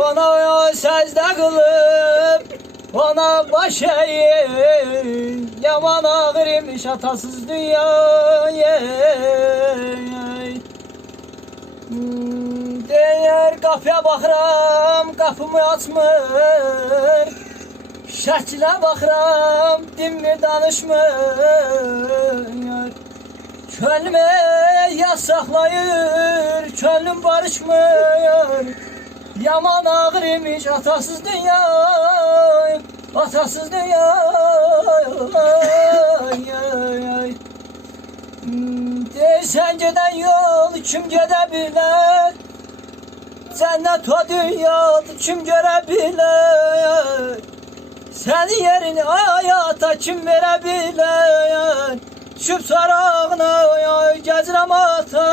Ona secde kılıp ona baş eğin, yaman ağır imiş atasız dünyaya. Değer kapıya bakıram, kapımı açmır. Şəklə baxıram, dinmir danışmır. Könlümə yas saxlayır, könlüm barışmır. Yaman ağır imiş atasız dünya, atasız dünya. Deyirsən gedən yol kim gedə bilər? Cənnət o dünyadır kim görə bilər? Senin yerini hayata kim verə bilər? Düşüb sarağına gəzirəm ata,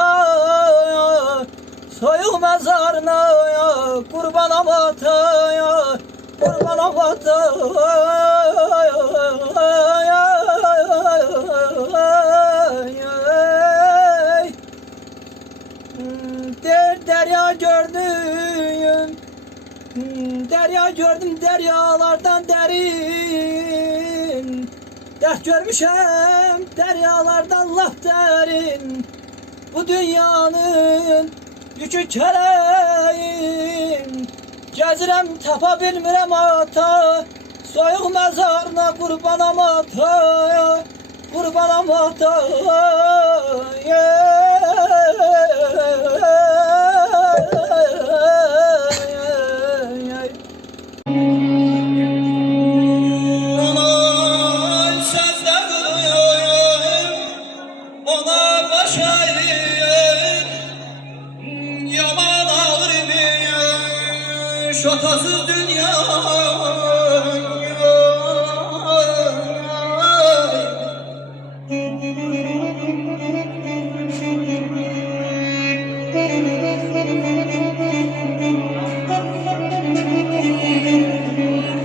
soyuq məzarına qurbanam ata, qurbanam ata. Derya gördüm, derya gördüm deryalardan derin. Dert görmüşem deryalardan laf derin. Bu dünyanın yükü keleğin. Gezirem tapa bilmirem ata, soyuq mezarına qurbanam ata, qurbanam ata. Şakasız dünya.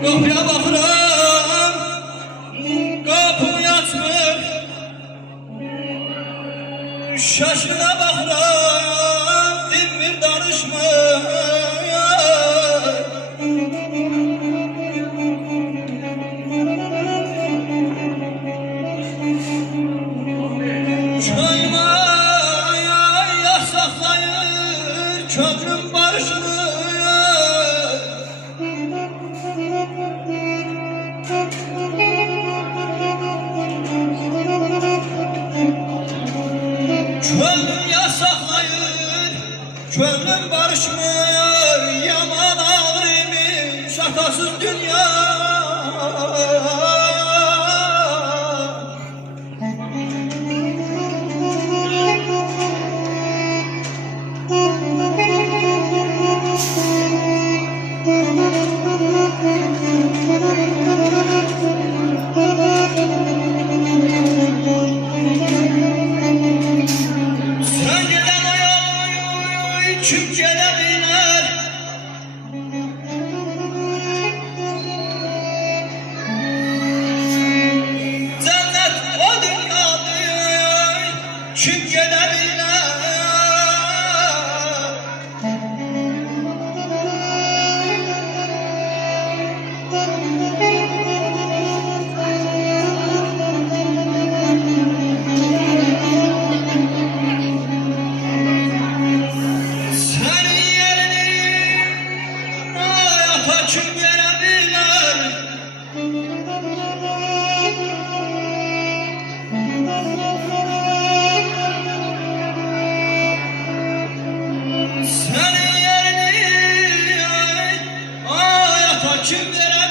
Kapıya bakıram, kapımı açmır. Şaşına bakıram, dinmir danışmır. Köprüm barışmıyor. Könlüm yasaklayır, könlüm barışmıyor. Yaman ağır imiş atasız dünya. Kim gelebilir? Cennet o dünyadır. Kim gelebilir? Kim gelebilir? Senin yerini hayata kim verebilir?